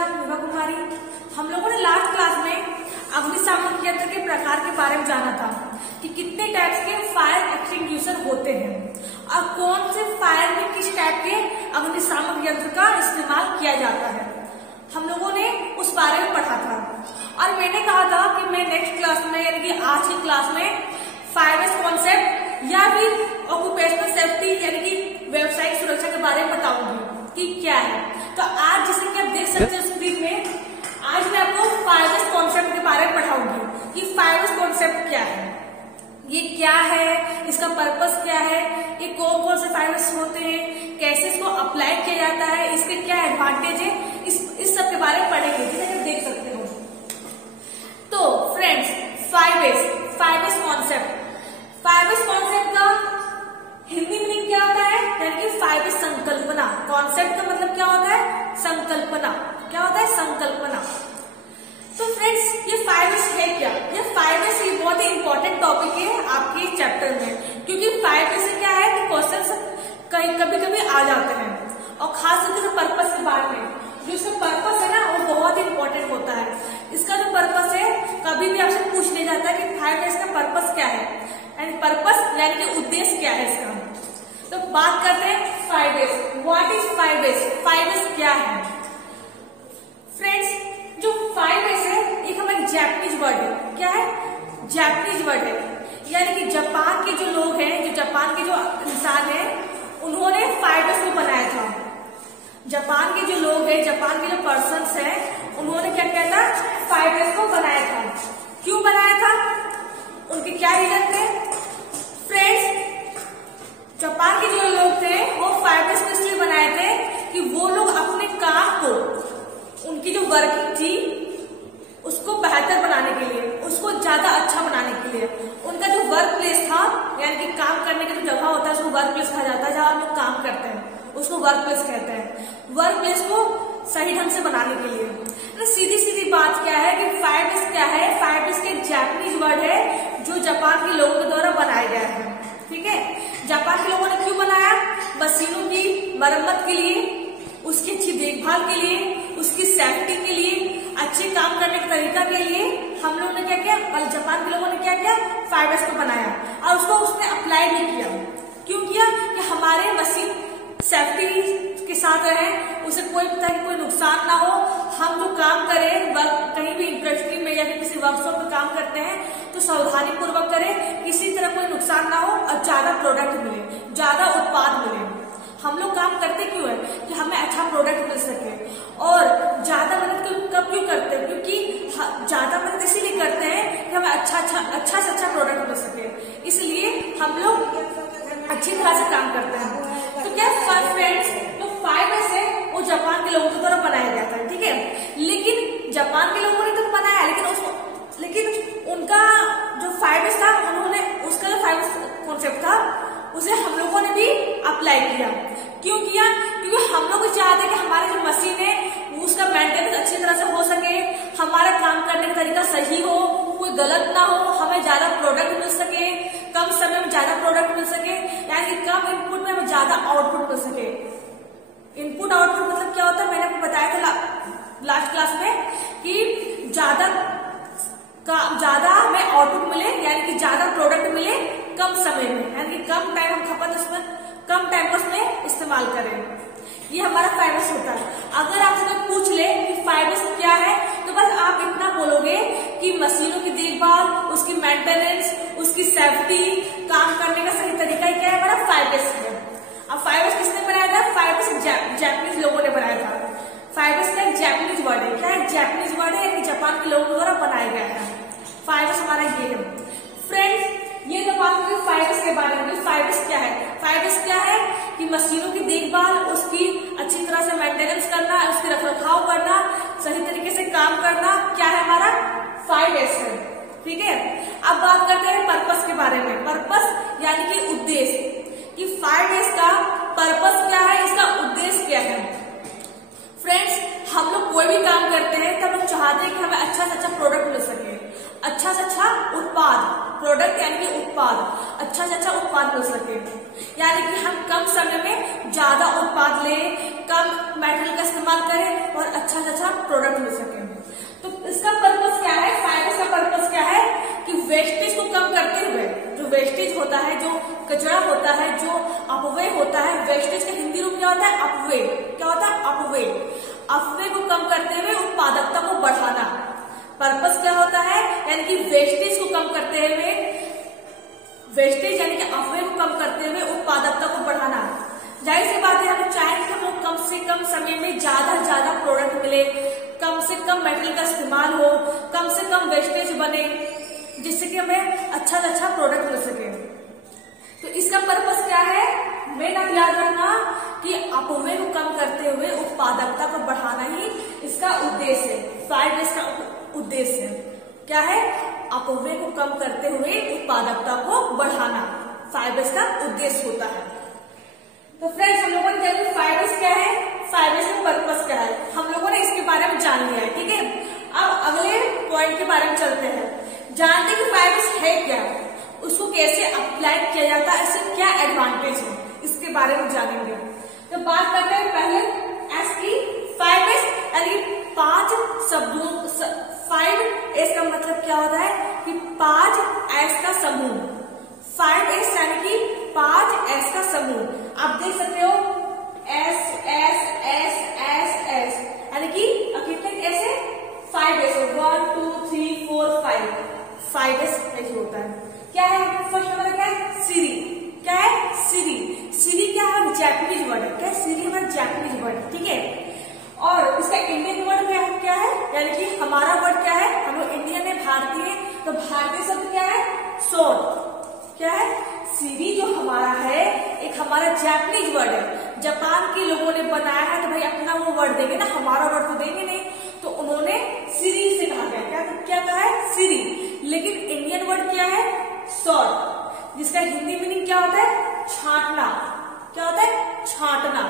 नाम विभा कुमारी। हम लोगों ने लास्ट क्लास में अग्निशामक यंत्र के प्रकार के बारे में जाना था कि कितने टाइप्स के फायर एक्सटिंग्विशर होते हैं और कौन से फायर में किस टाइप के अग्निशामक यंत्र का इस्तेमाल किया जाता है। हम लोगों ने उस बारे में पढ़ा था और मैंने कहा था कि मैं नेक्स्ट क्लास में यानी कि आज की क्लास में फायर कॉन्सेप्ट या फिर ऑक्यूपेशनल सेफ्टी यानी कि व्यवसायिक सुरक्षा के बारे में बताऊंगी कि क्या है। तो आज जैसे कि आप देख सकते हैं स्क्रीन में, आज मैं आपको फायर कॉन्सेप्ट के बारे में पढ़ाऊंगी कि फायर कॉन्सेप्ट क्या है, ये क्या है, इसका पर्पस क्या है, ये कौन कौन से फायर्स होते हैं, कैसे इसको अप्लाई किया जाता है, इसके क्या एडवांटेज है, इस सब के बारे में पढ़ेंगे जैसे कि देख सकते हो। तो फ्रेंड्स, फायर कॉन्सेप्ट का हिंदी मीनिंग क्या होता है, यानी कि फायर संकल्पना। कॉन्सेप्ट का मतलब क्या होता है, संकल्पना। क्या होता है, संकल्पना। तो फ्रेंड्स, ये फायर्स है क्या, ये फायर्स ये बहुत ही इंपॉर्टेंट टॉपिक है आपके चैप्टर में, क्योंकि फायर्स से क्या है कि क्वेश्चंस कभी कभी आ जाते हैं और खास करके जो पर्पस के बारे में, जो इसका पर्पस है ना वो बहुत ही इंपॉर्टेंट होता है। इसका जो पर्पस है कभी भी आपसे पूछ नहीं जाता कि फायर्स का पर्पस क्या है, एंड पर्पस यानी कि उद्देश्य क्या है इसका। तो बात करते हैं fires. What is fires? Fires क्या है फ्रेंड्स? जो फायर्स है एक हमारा जापानीज वर्ड है। क्या है? जापानीज वर्ड है, यानी कि जापान के जो लोग हैं, जो जापान के जो इंसान हैं, उन्होंने फायर्स को बनाया था। जापान के जो लोग हैं, जापान के जो पर्सन्स हैं, उन्होंने क्या किया था, फायर्स को बनाया था। क्यों बनाया था, उनके क्या रीजन थे फ्रेंड्स? जापान के जो लोग थे वो फायर्स को इसलिए बनाए थे कि वो लोग अपने काम को, उनकी जो वर्किंग थी उसको बेहतर बनाने के लिए, उसको ज्यादा अच्छा बनाने के लिए, उनका जो वर्क प्लेस था यानी कि काम करने का जो जगह होता है उसको वर्क प्लेस कहा जाता है। जहां हम लोग काम करते हैं उसको वर्क प्लेस कहते हैं। वर्क प्लेस को सही ढंग से बनाने के लिए। तो सीधी बात क्या है कि फायर्स क्या है? फायर्स के जापानीज वर्ड है जो जापान के लोगों के द्वारा बनाया गया है। ठीक है, जापान के लोगों ने क्यों बनाया? मशीनों की मरम्मत के लिए, उसकी अच्छी देखभाल के लिए, उसकी सेफ्टी के लिए, अच्छे काम करने के तरीका के लिए हम लोगों ने क्या किया, जापान के लोगों ने क्या किया, फायर्स को बनाया और उसको उसने अप्लाई भी किया। क्यों किया? कि हमारे मशीन सेफ्टी के साथ रहे, उसे कोई तरह की कोई नुकसान ना हो, हम जो काम करें कहीं भी इंडस्ट्री में या फिर किसी वर्कशॉप में काम करते हैं तो सावधानी पूर्वक करें, किसी तरह कोई नुकसान ना हो और ज्यादा प्रोडक्ट मिले, ज्यादा उत्पाद मिले। हम लोग काम करते क्यों है कि हमें अच्छा प्रोडक्ट मिल सके, और ज्यादा मदद कब क्यों करते हैं? क्योंकि ज्यादा मदद इसीलिए करते हैं कि हमें अच्छा से अच्छा प्रोडक्ट मिल सके, इसलिए हम लोग अच्छी तरह से काम करते हैं। तो क्या फ्रेंड्स, जो फायर्स है वो जापान के लोगों के द्वारा बनाया गया था। ठीक है, लेकिन जापान के लोगों ने तो बनाया, लेकिन उनका जो फायर्स था, उन्होंने उसका जो फायर्स कॉन्सेप्ट था उसे हम लोगों ने भी अप्लाई किया। क्यों किया? क्योंकि हम लोग चाहते हैं कि हमारी जो मशीन है उसका मेंटेनेंस अच्छी तरह से हो सके, हमारा काम करने का तरीका सही हो, कोई गलत ना हो, हमें ज्यादा प्रोडक्ट मिल सके, कम समय में ज्यादा प्रोडक्ट मिल सके, यानी कम इनपुट में हमें ज्यादा आउटपुट मिल सके। इनपुट आउटपुट मतलब क्या होता है, मैंने आपको बताया था लास्ट क्लास में कि ज्यादा हमें आउटपुट मिले, यानी कि ज्यादा प्रोडक्ट मिले कम समय में, यानी कि कम टाइम हम खपत उसमें कम टाइम उसमें इस्तेमाल करें। ये हमारा फायर्स होता है। अगर आपसे कोई पूछ ले कि फायर्स क्या है तो बस आप इतना बोलोगे कि मशीनों की देखभाल, उसकी मेंटेनेंस, उसकी सेफ्टी, काम करने का सही तरीका क्या है, हमारा फायर्स है। अब फायर्स किसने बनाया था? फायर्स जापानीज लोगों ने बनाया था। फायर्स का एक जापानीज वर्ड है। क्या है? जापानीज वर्ड है, यानी जापान के लोगों द्वारा बनाया गया है। फायर्स हमारा ये है फ्रेंड्स। ये तो बात हुई फायर्स के बारे में। फायर्स क्या है? फायर्स क्या है कि मशीनों की देखभाल, उसकी अच्छी तरह से मेंटेनेंस करना, उसकी रखरखाव करना, सही तरीके से काम करना, क्या है हमारा फायर्स है। ठीक है, अब बात करते हैं पर्पस के बारे में। पर्पस यानी कि उद्देश्य, कि फायर्स का पर्पस क्या है, इसका उद्देश्य क्या है। फ्रेंड्स, हम लोग कोई भी काम करते हैं तो हम लोग चाहते हैं कि हमें अच्छा से अच्छा प्रोडक्ट मिल सके, अच्छा से अच्छा उत्पाद, प्रोडक्ट यानी कि उत्पाद, अच्छा से अच्छा उत्पाद मिल सके, यानी कि हम कम समय में ज्यादा उत्पाद लें, कम मटेरियल का इस्तेमाल करें और अच्छा से अच्छा प्रोडक्ट प्रोडक्ट मिल सके। तो इसका पर्पस क्या है, फाइबर्स का पर्पस क्या है कि वेस्टेज को कम करते हुए, जो वेस्टेज होता है, जो कचरा होता है, जो अपव्यय होता है, वेस्टेज का हिंदी रूप क्या होता है, अपव्यय। क्या होता है, अपव्यय। अपव्यय को कम करते हुए उत्पादकता को बढ़ाना। पर्पस क्या होता है, यानी कि वेस्टेज को कम करते हुए, वेस्टेज यानी कि अपव्यय को कम करते हुए उत्पादकता को बढ़ाना। जाहिर सी बात है, हम चाहें कि हम लोग कम से कम समय में ज्यादा से ज्यादा प्रोडक्ट मिले, कम से कम मेटेरियल का इस्तेमाल हो, कम से कम वेस्टेज बने, जिससे कि हमें अच्छा से अच्छा प्रोडक्ट मिल सके। तो इसका पर्पस क्या है, मेन आप याद रखना कि अपव्यय को कम करते हुए उत्पादकता को बढ़ाना ही इसका उद्देश्य है। फाइबर्स का उद्देश्य क्या है, अपव्यय को कम करते हुए उत्पादकता को बढ़ाना फाइबर्स का उद्देश्य होता है। तो फ्रेंड्स, हम लोगों ने देखा फाइबर्स क्या है, फाइबर्स का पर्पस क्या है, हम लोगों ने इसके बारे में जान लिया है। ठीक है, अब अगले पॉइंट के बारे में चलते हैं। जानते हैं कि फाइबर्स है क्या, उसको कैसे अप्लाई किया जाता है, इससे क्या एडवांटेज है, इसके बारे में जानेंगे। तो बात करते हैं पहले एस की। फाइबर्स यानी 5 शब्दों, 5 एस का मतलब क्या होता है कि 5 एस का समूह। 5 एस यानी कि 5 एस का समूह। आप देख सकते हो S S S S S, यानी कि कितने एस है, 5 एस है। 1 2 3 4 5 एस ऐसे होता है। क्या है, फर्स्ट नंबर क्या है, सीरी। क्या है, सीरी। सीरी क्या है, जैपनीज वर्ड है। क्या है, सीरी हमारा जैपनीज वर्ड है। ठीक है, और इसका इंडियन वर्ड क्या है, यानी कि हमारा वर्ड क्या है, हम लोग इंडियन है, भारतीय, तो भारतीय शब्द क्या है, सोड। क्या है, सीरी जो हमारा है एक हमारा जापानीज वर्ड है, जापान के लोगों ने बनाया है, तो भाई अपना वो वर्ड देंगे ना, हमारा वर्ड तो देंगे नहीं, तो उन्होंने सीरी से कहा गया। क्या कहा है, सीरी। लेकिन इंडियन वर्ड क्या है, सॉर्ट, जिसका हिंदी मीनिंग क्या होता है, छांटना। क्या होता है, छांटना।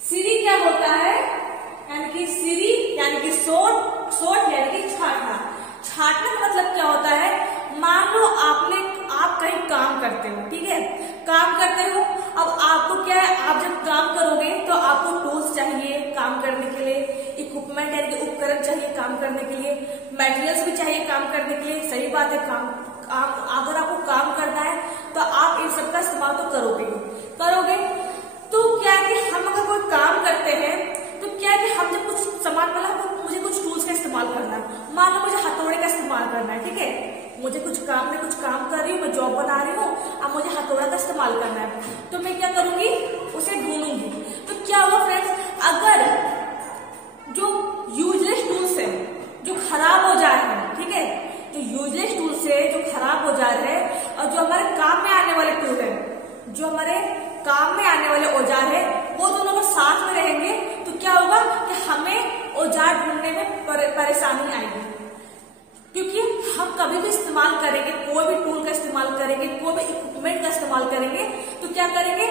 सीरी क्या होता है, यानी कि सीरी यानी कि सोट, सोट यानी कि छांटना। छांटने का मतलब क्या होता है, मान लो आप कहीं काम करते हो, ठीक है, काम करते हो, अब आपको क्या है, आप जब काम करोगे तो आपको टूल्स चाहिए काम करने के लिए, इक्विपमेंट यानी कि उपकरण चाहिए काम करने के लिए, मटेरियल्स भी चाहिए काम करने के लिए। सही बात है, अगर आपको काम करना है तो आप इन सबका इस्तेमाल तो करोगे। तो क्या है कि हम अगर कोई काम करते हैं तो क्या है कि हम जब कुछ सामान मतलब मुझे कुछ टूल्स का इस्तेमाल करना है, मान लो मुझे हथौड़े का इस्तेमाल करना है, ठीक है, मुझे कुछ काम कर रही हूँ, मैं जॉब बना रही हूँ, अब मुझे हथौड़ा का इस्तेमाल करना है, तो मैं क्या करूंगी, उसे ढूंढूंगी। तो क्या हुआ फ्रेंड्स, अगर जो यूजलेस टूल्स है जो खराब हो जा रहे हैं, ठीक है, जो यूजलेस टूल्स है जो खराब हो जा रहे हैं, और जो हमारे काम में आने वाले टूल है, जो हमारे काम में आने वाले औजार है, वो दोनों को साथ में रहेंगे, तो क्या होगा कि हमें औजार ढूंढने में परेशानी आएगी। क्योंकि हम कभी भी इस्तेमाल करेंगे, कोई भी टूल का इस्तेमाल करेंगे, कोई भी इक्विपमेंट का इस्तेमाल करेंगे, तो क्या करेंगे,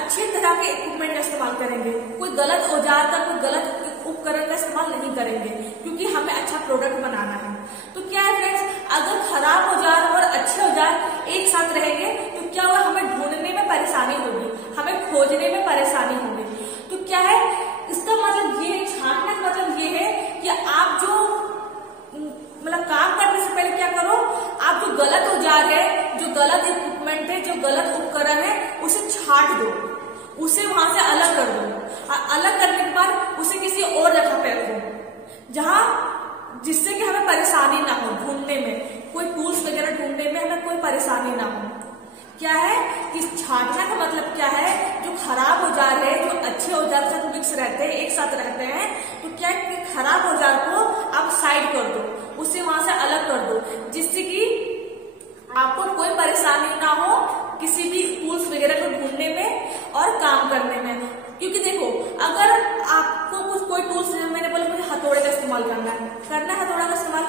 अच्छे तरह के इक्विपमेंट का इस्तेमाल करेंगे, कोई गलत औजार का, कोई गलत उपकरण का इस्तेमाल नहीं करेंगे, क्योंकि हमें अच्छा प्रोडक्ट बनाना है। तो क्या है फ्रेंड्स, अगर खराब औजार और अच्छे औजार एक साथ रहेंगे तो क्या होगा, हमें ढूंढने में परेशानी होगी, हमें खोजने में परेशानी होगी। तो क्या है, इसका मतलब ये, छांटने का मतलब ये है कि आप जो मतलब काम करने से पहले क्या करो, आप जो गलत औजार है, जो गलत इक्विपमेंट है, जो गलत उपकरण है, उसे छांट दो, उसे वहां से अलग कर दो। अलग करने के बाद उसे किसी और जगह पे रखो, जहां जिससे कि हमें परेशानी ना हो ढूंढने में, कोई टूल्स वगैरह ढूंढने में हमें कोई परेशानी ना हो। क्या है कि छांटना का मतलब क्या है, जो खराब औजार है, जो अच्छे औजार के साथ मिक्स रहते हैं, एक साथ रहते हैं, तो क्या है कि खराब औजार को आप साइड कर दो, उसे वहां से अलग कर दो, जिससे कि आपको कोई परेशानी ना हो किसी भी टूल्स वगैरह को ढूंढने में और काम करने में। क्योंकि देखो, अगर आपको कुछ कोई टूल्स, मैंने बोला मुझे हथौड़े का इस्तेमाल करना है हथौड़ा का इस्तेमाल,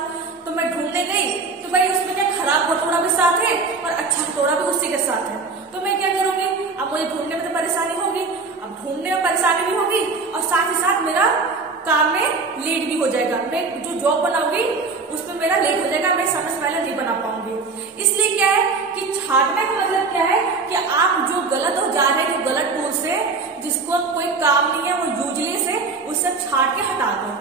तो मैं ढूंढने गई तो भाई उसमें क्या खराब हथौड़ा भी साथ है और अच्छा हथौड़ा भी उसी के साथ है, तो मैं क्या करूंगी, अब मुझे ढूंढने में तो परेशानी होगी, अब ढूंढने में परेशानी भी होगी और साथ ही साथ मेरा काम में लेट भी हो जाएगा, मैं जो जॉब बनाऊंगी उसमें मेरा लेट हो जाएगा, मैं समय से पहले नहीं बना पाऊंगी। इसलिए क्या है कि छांटने का मतलब क्या है कि आप जो गलत औजार है, जो गलत टूल्स है, जिसको कोई काम नहीं है, वो यूजलेस है, उसे छांट के हटा दो।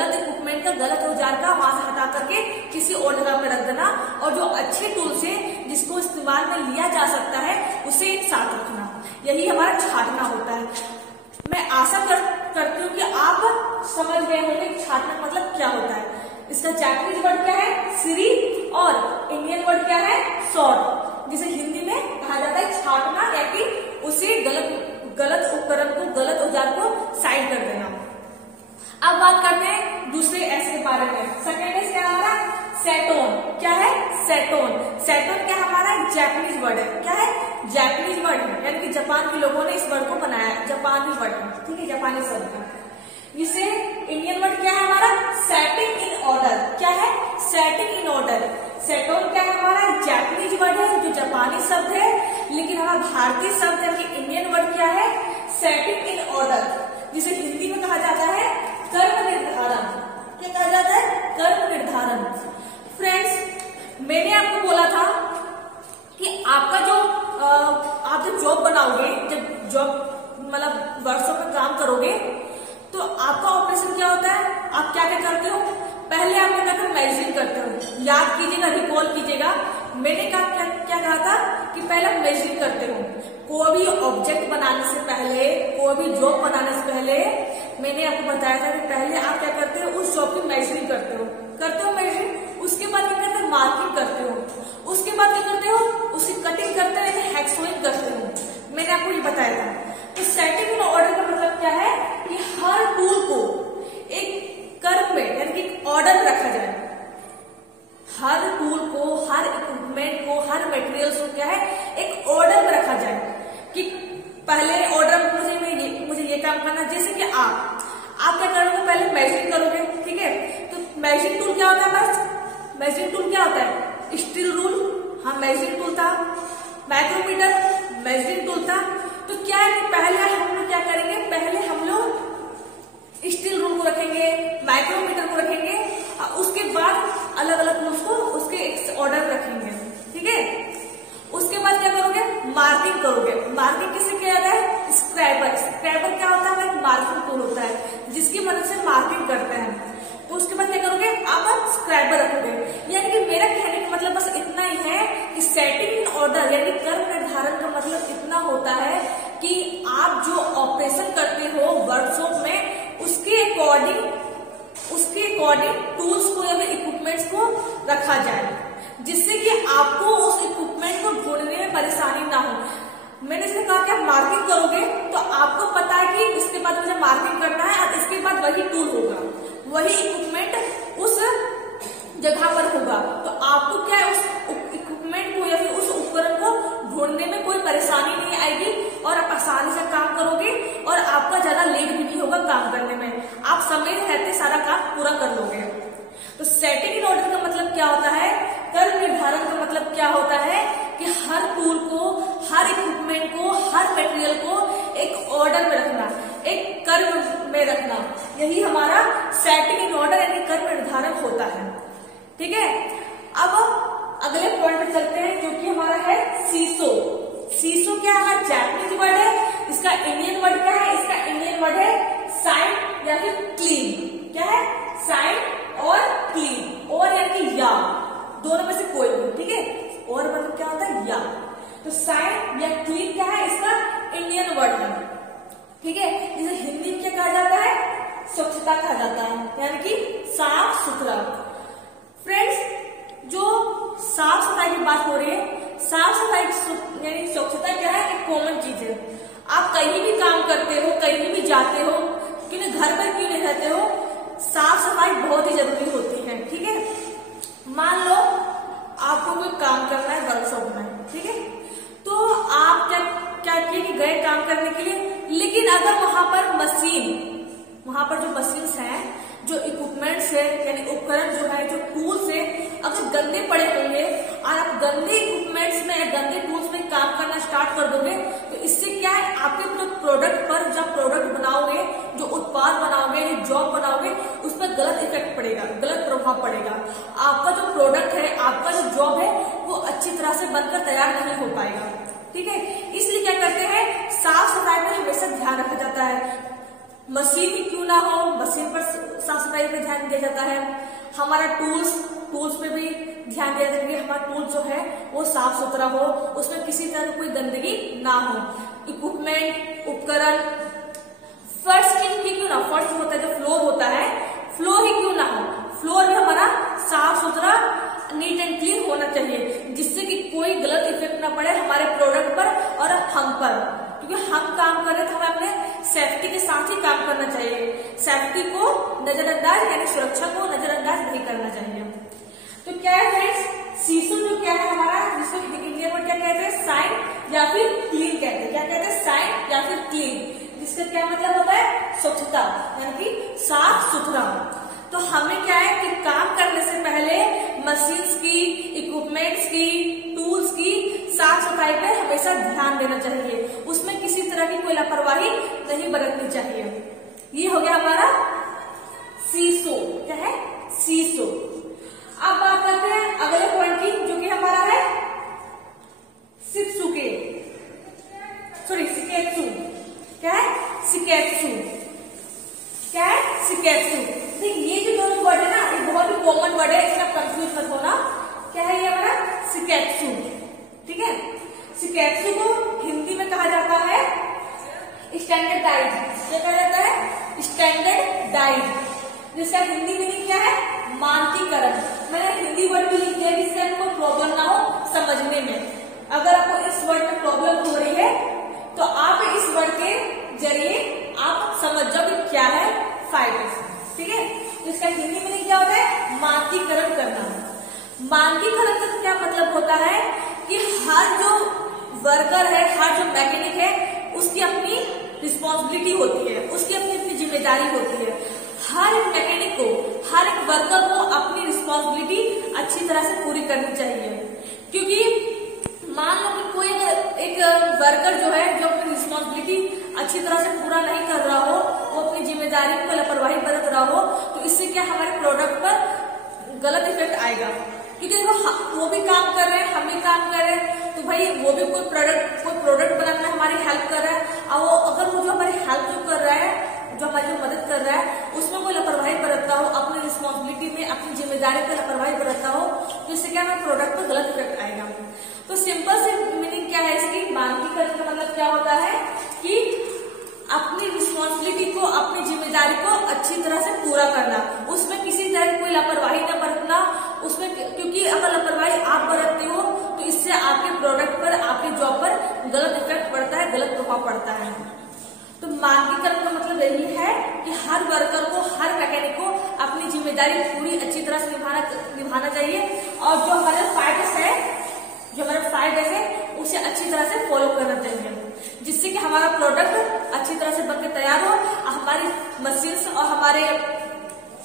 गलत इक्विपमेंट का, गलत औजार का वहां से हटा करके किसी और जगह पर रख देना, और जो अच्छे टूल से जिसको इस्तेमाल में लिया जा सकता है उसे एक साथ रखना। यही हमारा छाटना होता है। मैं आशा करती हूँ कि आप समझ गए होंगे छाटना मतलब क्या होता है। इसका जापानीज वर्ड क्या है, सिरी, और इंडियन वर्ड क्या है, सॉर्ट, जिसे हिंदी में कहा जाता है छाटना, या कि उसे गलत उपकरण को, गलत औजार को साइड कर देना। अब बात करते हैं दूसरे एस के बारे में। सेकेंड एस क्या हमारा, सेटोन। क्या है, सेटोन। सेटोन क्या हमारा जापानीज वर्ड है। क्या है, जापानीज वर्ड है, यानी कि जापान के लोगों ने इस वर्ड को बनाया है, जापानी वर्ड है, ठीक है, जापानी शब्द है। इसे इंडियन वर्ड क्या है हमारा, सेटिंग इन ऑर्डर। क्या है, सेटिंग इन ऑर्डर। सेटोन क्या है हमारा, जापानीज वर्ड है, जो जापानी शब्द है, लेकिन हमारा भारतीय शब्द है कि इंडियन वर्ड क्या है, सेटिंग इन ऑर्डर, जिसे हिंदी में कहा जाता है कर्म निर्धारण। क्या कहा जाता है, कर्म निर्धारण। फ्रेंड्स, मैंने आपको बोला था कि आपका जो आप जब जॉब बनाओगे, जब जॉब मतलब वर्कशॉप में काम करोगे, तो आपका ऑपरेशन क्या होता है, आप क्या क्या करते हो, पहले आप क्या करते हो, मेजरिंग करते हो। याद कीजिएगा, रिकॉल कीजिएगा, मैंने क्या कहा था कि पहले आप मेजरिंग करते हो। कोई भी ऑब्जेक्ट बनाने से पहले, कोई भी जॉब बनाने से पहले मैंने आपको बताया था कि पहले आप क्या करते हो, उस जॉब की मेजरिंग करते हो मेजरिंग। उसके बाद क्या करते हो, मार्किंग करते हो। उसके बाद क्या करते हो, उसकी कटिंग करते हो, हेक्सोइंग करते हो। मैंने आपको ये बताया था। तो सेटिंग इन ऑर्डर का मतलब क्या है कि हर टूल को एक क्रम में, यानी कि ऑर्डर में रखा जाए। हर टूल को, हर इक्विपमेंट को, हर मटेरियल्स को क्या है, एक ऑर्डर में रखा जाए कि पहले ऑर्डर मुझे ये काम करना। जैसे कि आप क्या करोगे, पहले मेजरिंग करोगे, ठीक है। तो मेजरिंग टूल क्या होता है बस, मेजरिंग टूल क्या होता है, स्टील रूल, हाँ मेजरिंग टूल था। माइक्रोमीटर मेजरिंग टूल था। तो क्या है कि पहले हम लोग क्या करेंगे, पहले हम लोग स्टील रूल को रखेंगे, माइक्रोमीटर को रखेंगे, उसके बाद अलग अलग टूल्स को उसके एक ऑर्डर रखेंगे, ठीक है। उसके बाद क्या करोगे, मार्किंग करोगे। मार्किंग किसे किया जाता है, स्क्रैबर। स्क्रैबर क्या होता है, एक मार्किंग टूल होता है जिसकी मदद से मार्किंग करते हैं। तो उसके बाद क्या करोगे, आप स्क्रैबर रखोगे। यानी कि मेरा कहने का मतलब बस इतना ही है कि सेटिंग इन ऑर्डर यानी कर्म निर्धारण का मतलब इतना होता है कि आप जो ऑपरेशन करते हो वर्कशॉप में, उसके अकॉर्डिंग टूल्स को या फिर इक्विपमेंट्स को रखा जाए, जिससे कि आपको उस इक्विपमेंट को ढूंढने में परेशानी ना हो। मैंने इसमें कहा कि आप मार्किंग करोगे तो आपको पता है कि इसके बाद मुझे मार्किंग करना है और इसके बाद वही टूल होगा, वही इक्विपमेंट उस जगह पर होगा। तो आपको क्या है, उस इक्विपमेंट को या फिर उस उपकरण को ढूंढने में कोई परेशानी नहीं आएगी और आप आसानी से काम करोगे और आपका ज्यादा लेट भी नहीं होगा काम करने में। आप समय रहते सारा काम पूरा कर लोगे। तो सेटिंग इन ऑर्डर का मतलब क्या होता है, कर्म निर्धारण का मतलब क्या होता है कि हर टूल को, हर इक्विपमेंट को, हर मटेरियल को एक ऑर्डर में रखना, एक कर्म में रखना। यही हमारा सेटिंग इन ऑर्डर यानी कर्म निर्धारण होता है, ठीक है। अब अगले पॉइंट पे चलते हैं जो कि हमारा है सीसो। सीसो क्या है, हमारा जापानीज वर्ड है। इसका इंडियन वर्ड क्या है, इसका इंडियन वर्ड है साइन या फिर क्लीन। क्या है, साइन और क्लीन, और यानी कि या, दोनों में से कोई भी, ठीक है। और मतलब क्या होता है, या। तो साइन या क्लीन क्या है, इसका इंडियन वर्ड है, ठीक है। जिसे हिंदी में क्या कहा जाता है, स्वच्छता कहा जाता है, यानी कि साफ सुथरा। फ्रेंड्स, जो साफ सफाई की बात हो रही है, साफ सफाई यानी स्वच्छता क्या है, एक कॉमन चीज है। आप कहीं भी काम करते हो, कहीं भी जाते हो, क्योंकि घर पर क्यों नहीं रहते हो, साफ सफाई बहुत ही जरूरी होती है, ठीक है। मान लो आपको कोई काम करना है वर्कशॉप में, ठीक है। तो आप क्या किए कि गए काम करने के लिए, लेकिन अगर वहां पर जो मशीन्स हैं, जो इक्विपमेंट्स है यानी उपकरण जो है, जो टूल्स है, अगर गंदे पड़े होंगे और आप गंदे इक्विपमेंट्स में, गंदे टूल्स में काम करना स्टार्ट कर दोगे, तो इससे क्या है, आपके जो प्रोडक्ट पर, जब प्रोडक्ट बनाओगे, जो उत्पाद बनाओगे, जो जॉब बनाओगे, उस पर गलत इफेक्ट पड़ेगा, गलत प्रभाव पड़ेगा। आपका जो प्रोडक्ट है, आपका जो जॉब है, वो अच्छी तरह से बनकर तैयार नहीं हो पाएगा, ठीक है। इसलिए क्या करते हैं, साफ सफाई पर हमेशा ध्यान रखा जाता है। मशीन ही क्यों ना हो, मशीन पर साफ सफाई पे ध्यान दिया जाता है। हमारा टूल्स पे भी ध्यान दिया जाता है कि हमारा टूल जो है वो साफ सुथरा हो, उसमें किसी तरह कोई गंदगी ना हो। इक्विपमेंट, उपकरण, फर्श की क्यों ना, फर्श होता है जो फ्लोर होता है, फ्लोर ही क्यों ना हो, फ्लोर भी हमारा साफ सुथरा नीट एंड क्लीन होना चाहिए, जिससे कि कोई गलत इफेक्ट ना पड़े हमारे प्रोडक्ट पर और हम पर। क्योंकि हम काम कर रहे हैं तो हमें अपने सेफ्टी के साथ ही काम करना चाहिए। सेफ्टी को नजरअंदाज यानी सुरक्षा को नजरअंदाज नहीं करना चाहिए। तो क्या है फ्रेंड्स, सीसो जो क्या है हमारा, जिसको इंडियन वर्ड क्या कहते हैं, साइन या फिर क्लीन कहते हैं। क्या कहते हैं, साइन या फिर क्लीन, जिसका क्या मतलब होता है, स्वच्छता यानी कि साफ सुथरा। तो हमें क्या है कि काम करने से पहले मशीन्स की, इक्विपमेंट्स की, टूल्स की साफ सफाई पे हमेशा ध्यान देना चाहिए, उसमें किसी तरह की कोई लापरवाही नहीं बरतनी चाहिए। ये हो गया हमारा सीसो। क्या है, सीसो। अब बात करते हैं अगले पॉइंट की, जो कि हमारा है शित्सुके, सॉरी शिकेत्सु। क्या है, शिकेत्सु। क्या है, शिकेत्सु। देखिए ये जो दोनों वर्ड है ना, ये बहुत ही कॉमन वर्ड है, इसमें कंफ्यूज मत होना। क्या है ये हमारा, शिकेत्सु। ठीक है, शिकेत्सु को हिंदी में कहा जाता है स्टैंडर्डाइज। क्या कहा जाता है, स्टैंडर्डाइज, जिसका हिंदी मीनिंग क्या है, मानकीकरण। मैंने हिंदी वर्ड भी लिख दिया जिससे आपको प्रॉब्लम ना हो समझने में। अगर आपको इस वर्ड में प्रॉब्लम हो रही है तो आप इस वर्ड के जरिए आप समझ जाओ कि क्या है फाइटिस। ठीक है, तो इसका हिंदी मीनिंग क्या होता है, मानकीकरण करना। मानकीकरण का क्या मतलब होता है कि हर जो वर्कर है, हर जो मैकेनिक है, उसकी अपनी रिस्पॉन्सिबिलिटी होती है, उसकी अपनी अपनी जिम्मेदारी होती है। हर एक मैकेनिक को, हर एक वर्कर को अपनी रिस्पॉन्सिबिलिटी अच्छी तरह से पूरी करनी चाहिए। क्योंकि मान लो कि कोई एक वर्कर जो है, जो अपनी रिस्पॉन्सिबिलिटी अच्छी तरह से पूरा नहीं कर रहा हो, वो अपनी जिम्मेदारी को लापरवाही बरत रहा हो, तो इससे क्या हमारे प्रोडक्ट पर गलत इफेक्ट आएगा। क्योंकि देखो वो भी काम कर रहे हैं, हम भी काम कर रहे हैं, तो भाई वो भी कोई प्रोडक्ट बनाने में हमारी हेल्प कर रहा है। और वो अगर वो जो हमारी हेल्प जो कर रहा है, जो हमारी मदद कर रहा है, उसमें कोई लापरवाही बरतता हो, अपनी रिस्पॉन्सिबिलिटी में, अपनी जिम्मेदारी पर लापरवाही बरतता हो, तो इससे क्या हमारे प्रोडक्ट पर गलत इफेक्ट आएगा। तो सिंपल से मीनिंग क्या है इसकी, मानकीकरण का मतलब क्या होता है कि अपनी रिस्पॉन्सिबिलिटी को, अपनी जिम्मेदारी को अच्छी तरह से पूरा करना, उसमें किसी तरह की कोई लापरवाही न बरतना उसमें। क्योंकि अगर लापरवाही आप बरतते हो तो इससे आपके प्रोडक्ट पर, आपके जॉब पर गलत इफेक्ट पड़ता है, गलत प्रभाव पड़ता है। तो मानकीकरण का मतलब यही है कि हर वर्कर को, हर मैकेनिक को अपनी जिम्मेदारी पूरी अच्छी तरह से निभाना चाहिए, और जो हमारे फाइटर्स है, जो हमारे फाइटर्स है, उसे अच्छी तरह से फॉलो करना चाहिए, जिससे कि हमारा प्रोडक्ट अच्छी तरह से बनकर तैयार हो, हमारी मशीन्स और हमारे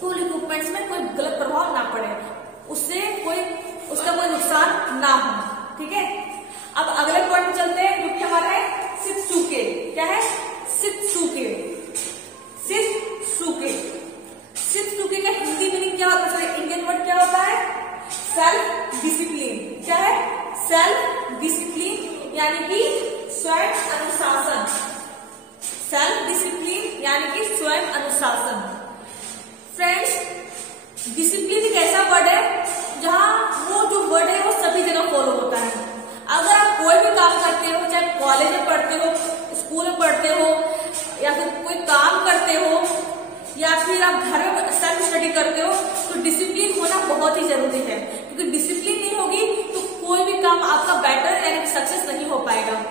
टूल इक्विपमेंट्स में कोई गलत प्रभाव ना पड़े, उससे उसका कोई नुकसान ना हो। ठीक है, अब अगले पॉइंट में चलते हैं, जो कि हमारा है शित्सुके। क्या है, शित्सुके। शित्सुके, शित्सुके का हिंदी मीनिंग क्या होता है, इंडियन वर्ड क्या होता है, सेल्फ डिसिप्लिन। क्या है, सेल्फ डिसिप्लिन यानी कि स्वयं अनुशासन। सेल्फ डिसिप्लिन यानी कि स्वयं अनुशासन। फ्रेंड्स, डिसिप्लिन एक ऐसा वर्ड है जहां वो जो वर्ड है वो सभी जगह फॉलो होता है। अगर आप कोई भी काम करते हो, चाहे कॉलेज में पढ़ते हो, स्कूल में पढ़ते हो, या फिर कोई काम करते हो, या फिर आप घर में सेल्फ स्टडी करते हो, तो डिसिप्लिन होना बहुत ही जरूरी है। क्योंकि डिसिप्लिन नहीं होगी तो कोई भी काम आपका बेटर यानी सक्सेस नहीं हो पाएगा।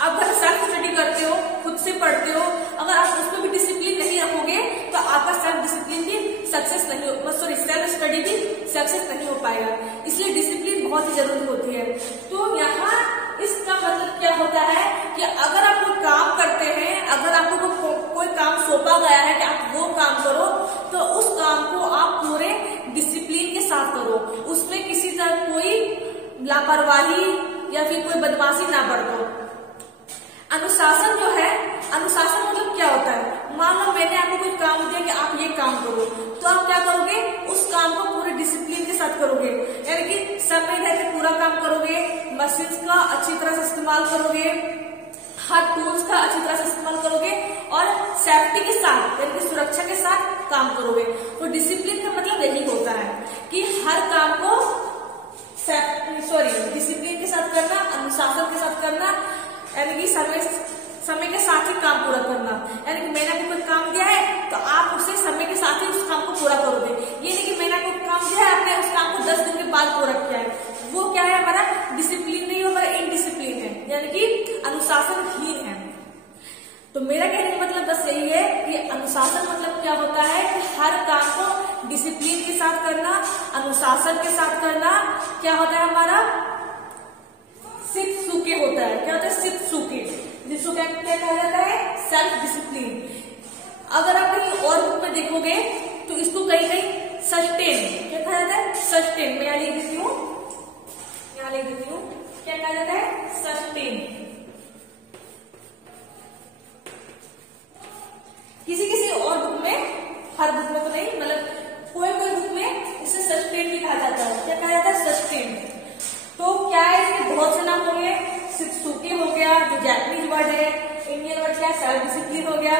आप घर सेल्फ स्टडी करते हो, खुद से पढ़ते हो, अगर आप उसमें भी डिसिप्लिन नहीं रखोगे तो आपका सेल्फ डिसिप्लिन भी सक्सेस नहीं हो, सॉरी सेल्फ स्टडी भी सक्सेस नहीं हो पाएगा। इसलिए डिसिप्लिन बहुत ही जरूरी होती है। तो यहाँ इसका मतलब क्या होता है कि अगर आप कोई काम करते हैं, अगर आपको कोई काम सौंपा गया है कि आप वो काम करो, तो उस काम को आप पूरे डिसिप्लिन के साथ करो, उसमें किसी तरह कोई लापरवाही या फिर कोई बदमाशी ना बरतो। अनुशासन जो है, अनुशासन मतलब क्या होता है, मान लो मैंने आपको कोई काम दिया कि आप ये काम करो, तो आप क्या करोगे, उस काम को पूरे डिसिप्लिन के साथ करोगे, यानी कि समय रहते पूरा काम करोगे, मशीन्स का अच्छी तरह से इस्तेमाल करोगे, हर टूल्स का अच्छी तरह से इस्तेमाल करोगे और सेफ्टी के साथ यानी कि सुरक्षा के साथ काम करोगे। तो डिसिप्लिन का मतलब यही होता है कि हर काम को डिसिप्लिन के साथ करना, अनुशासन के साथ करना, यानी कि समय के साथ ही काम पूरा करना। यानी कि मैंने आपको कोई काम दिया है तो आप उसे समय के साथ ही उस काम को पूरा करोगे। ये नहीं कि मैंने आपको काम दिया है, आपने उस काम को 10 दिन के बाद पूरा किया है, वो क्या है हमारा डिसिप्लिन नहीं, हमारा इनडिसिप्लिन है, यानी कि अनुशासनहीन है। तो मेरा कहने का मतलब बस यही है कि अनुशासन मतलब क्या होता है कि हर काम को डिसिप्लिन के साथ करना, अनुशासन के साथ करना। क्या होता है हमारा सिर्फ सूखे होता है। क्या होता है सिर्फ सूखे, जिसको क्या कहा जाता है सेल्फ डिसिप्लिन। अगर आप कहीं और बुक में देखोगे तो इसको कहीं कहीं सस्टेन क्या कहा जाता है, सस्टेन। मैं यहाँ लिख देती हूँ, यहाँ लिख देती हूँ, क्या कहा जाता है सस्टेन। किसी और बुक में, हर बुक में तो नहीं, मतलब कोई बुक में इसे सस्टेन भी कहा जाता है। क्या कहा जाता है सस्टेन। तो क्या है इसके बहुत से नाम हो गए, सिक्सुकी हो गया जो जैपनीज वर्ड है, इंडियन वर्ड क्या सेल्फ डिसिप्लिन हो गया,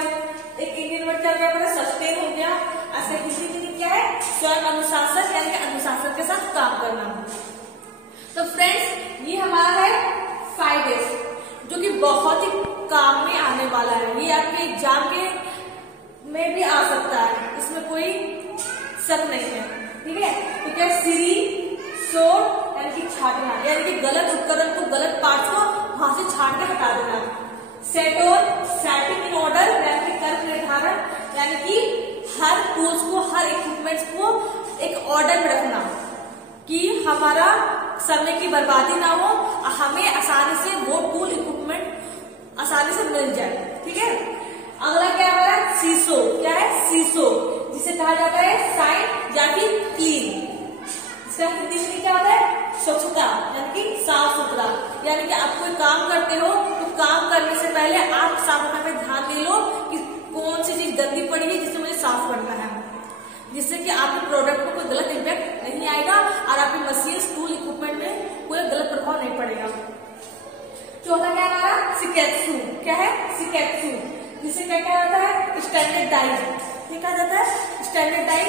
एक इंडियन वर्ड क्या क्या सस्टेन हो गया। ऐसे डिसिप्लिन क्या है स्वयं अनुशासन, यानी कि अनुशासन के साथ काम करना। तो फ्रेंड्स ये हमारा है 5S जो कि बहुत ही काम में आने वाला है। ये आपके एग्जाम के में भी आ सकता है, इसमें कोई शक नहीं है। ठीक है, तो क्या सीरी सोट यानी कि छाटना, यानी कि गलत उपकरण को, गलत पार्ट को वहां से छाट के हटा देना। सेटोर सेटिंग इन ऑर्डर यानी कि कर्म निर्धारण, यानी कि हर टूल्स को, हर इक्विपमेंट्स को एक ऑर्डर में रखना कि हमारा समय की बर्बादी ना हो, हमें आसानी से वो टूल इक्विपमेंट आसानी से मिल जाए। ठीक है, अगला क्या है हमारा सीसो। क्या है सीसो, जिसे कहा जाता है साइन या फिर क्लीन। इसका हिंदी में क्या होता है स्वच्छता, यानी कि साफ सुथरा। यानी कि आप कोई काम करते हो तो काम करने से पहले आप साफ रखने पे ध्यान दे लो कि कौन सी चीज गंदी पड़ी है जिसे मुझे साफ करना है, जिससे कि आपके प्रोडक्ट को कोई गलत इम्पैक्ट नहीं आएगा और आपकी मशीन, टूल, इक्विपमेंट में कोई गलत प्रभाव नहीं पड़ेगा। चौथा क्या है हमारा सिकेत्सु। क्या है सिकेत्सु, जिसे क्या कहा जाता है स्टैंडर्डाइज। ये कहा जाता है स्टैंडर्डाइज।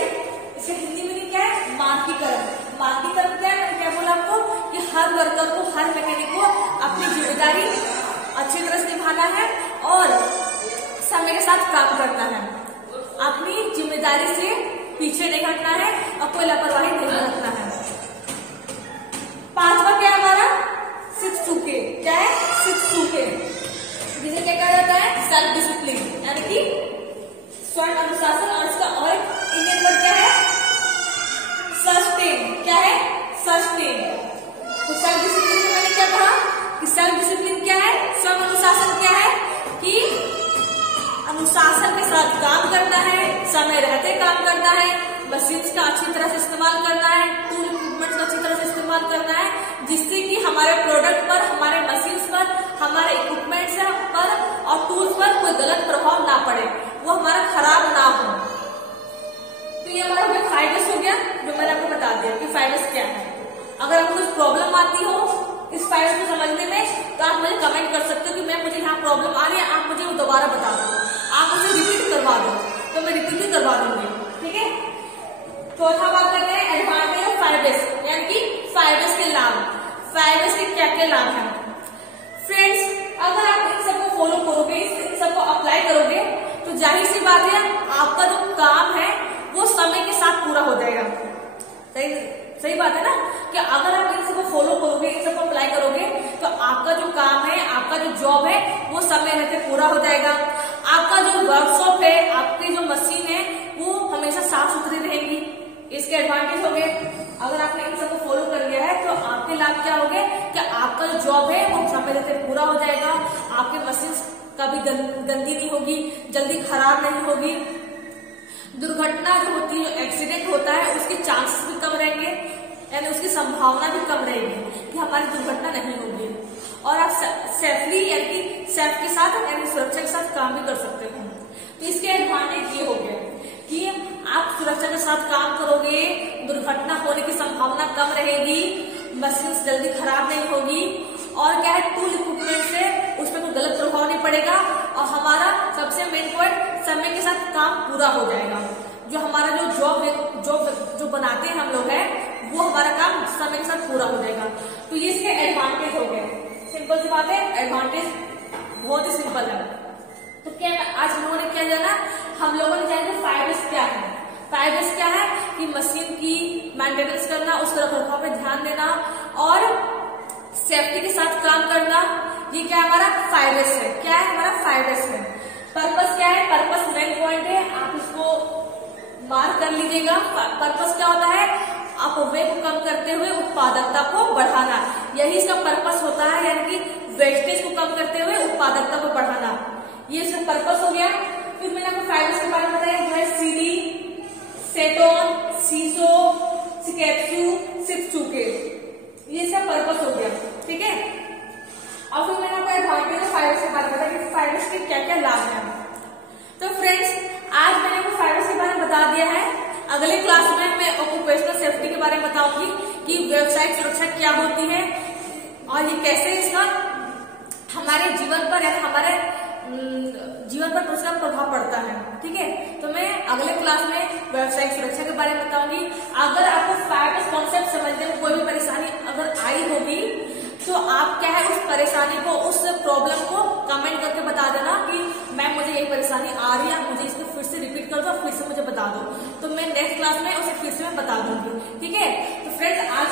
इसके हिंदी में क्या है मानकीकरण। मानकीकरण क्या है, मैंने क्या बोला आपको कि हर वर्कर को, हर मैकेनिक को अपनी जिम्मेदारी अच्छी तरह से निभाना है और समय के साथ काम करना है। अपनी जिम्मेदारी से पीछे नहीं हटना है और कोई लापरवाही नहीं रखना है। पांचवा क्या है हमारा सिक्सुके। क्या है सिक्सुके, जिसे क्या कहा जाता है सेल्फ डिसिप्लिन, यानी कि स्वयं अनुशासन। और इसका और इंडियन वर्ड क्या है सस्टेन। क्या है सस्टेन। तो सेल्फ डिसिप्लिन में मैंने क्या कहा कि सेल्फ डिसिप्लिन क्या है, स्वयं अनुशासन क्या है कि अनुशासन के साथ काम करना है, समय रहते काम करना है, मशीन्स का अच्छी तरह से इस्तेमाल करना है, टूल इक्विपमेंट्स का अच्छी तरह से इस्तेमाल करना है, जिससे कि हमारे प्रोडक्ट पर, हमारे मशीन्स पर, हमारे इक्विपमेंट्स पर और टूल्स पर कोई गलत प्रभाव ना पड़े, वो हमारा खराब ना हो। तो ये हमारा 5S हो गया जो मैंने आपको बता दिया कि 5S क्या है। अगर आपको कुछ प्रॉब्लम आती हो इस 5S को समझने में तो आप मुझे कमेंट कर सकते हो कि मैम मुझे यहाँ प्रॉब्लम आ रही है, आप मुझे वो दोबारा बता दो, आप मुझे रिपीट करवा दो, तो मैं रिपीट भी करवा दूंगी। ठीक है, चौथा बात करते हैं एडवांटेज ऑफ 5S, यानी कि 5S के लाभ। 5S के क्या क्या लाभ हैं फ्रेंड्स। अगर आप इन सबको फॉलो करोगे, इन सबको अप्लाई करोगे तो जाहिर सी बात है आपका जो काम है वो समय के साथ पूरा हो जाएगा। सही बात है ना कि अगर आप इन सबको फॉलो करोगे, इन सबको अप्लाई करोगे तो आपका जो काम है, आपका जो जॉब है वो समय रहते पूरा हो जाएगा। आपका जो वर्कशॉप है, आपकी जो मशीन है वो हमेशा साफ सुथरी रहेगी। इसके एडवांटेज हो गए। अगर आपने इन सबको फॉलो कर लिया है तो आपके लाभ क्या हो गए कि आपका जो जॉब है वो समय रहते पूरा हो जाएगा, आपके मशीन कभी गंदी नहीं होगी, जल्दी खराब नहीं होगी, दुर्घटना जो होती है, जो एक्सीडेंट होता है उसके चांसेस भी कम रहेंगे, यानी उसकी संभावना भी कम रहेगी कि हमारी दुर्घटना नहीं होगी, और आप सेफली यानी कि सेफ के साथ यानी सुरक्षा के साथ काम भी कर सकते हैं। तो इसके एडवांटेज ये हो गए कि आप सुरक्षा के साथ काम करोगे, दुर्घटना होने की संभावना कम रहेगी, मशीन जल्दी खराब नहीं होगी, और क्या है टूल इक्विपमेंट से उसमें कोई गलत प्रभाव नहीं पड़ेगा और हमारा सबसे मेन पॉइंट समय के साथ काम पूरा हो जाएगा। जो हमारा जो बनाते हैं हम लोग है वो हमारा काम समय के साथ पूरा हो जाएगा। तो ये इसके एडवांटेज हो गए। सिंपल सी बात है, एडवांटेज बहुत ही सिंपल है। तो क्या आज हम लोगों ने क्या जाना, हम लोगों ने जाना फायर्स क्या है। फायर्स क्या है कि मशीन की मेंटेनेंस करना, उसके रखरखाव पे ध्यान देना और सेफ्टी के साथ काम करना। ये क्या हमारा फायर्स है। क्या है हमारा फायर्स है। पर्पस क्या है, पर्पस मेन पॉइंट है, आप इसको मार्क कर लीजिएगा। पर्पस क्या होता है, अपव्यय को कम करते हुए उत्पादकता को बढ़ाना, यही इसका पर्पस होता है, यानी कि वेस्टेज को कम करते हुए उत्पादकता को बढ़ाना, ये इसका पर्पस हो गया। फिर मैंने आपको फाइबर्स के बारे में बताया, जो है सीडी, सेटोन, सीसो, सिकेप्सू, सिप्सुके, ये इसका पर्पस हो गया। ठीक है, और फिर मैंने आपको एडवांटेज ऑफ फाइबर्स के बारे में बताया कि फाइबर्स के क्या क्या लाभ हैं। तो फ्रेंड्स, आज मैंने आपको फाइबर्स के बारे में बता दिया है। अगले क्लास में मैं ऑक्यूपेशनल सेफ्टी के बारे में बताऊंगी कि व्यावसायिक सुरक्षा क्या होती है और ये कैसे इसका हमारे जीवन पर यानी हमारे जीवन पर उसका प्रभाव पड़ता है। ठीक है, तो मैं अगले क्लास में व्यावसायिक सुरक्षा के बारे में बताऊंगी। अगर आपको फायर्स कॉन्सेप्ट समझने में कोई भी परेशानी अगर आई होगी तो आप क्या है उस परेशानी को, उस प्रॉब्लम को कमेंट करके बता देना कि मैम मुझे यही परेशानी आ रही है, मुझे इसको फिर से रिपीट कर दो, फिर से मुझे बता दो, तो मैं नेक्स्ट क्लास में उसे फिर से मैं बता दूंगी। ठीक है, तो फ्रेंड्स आज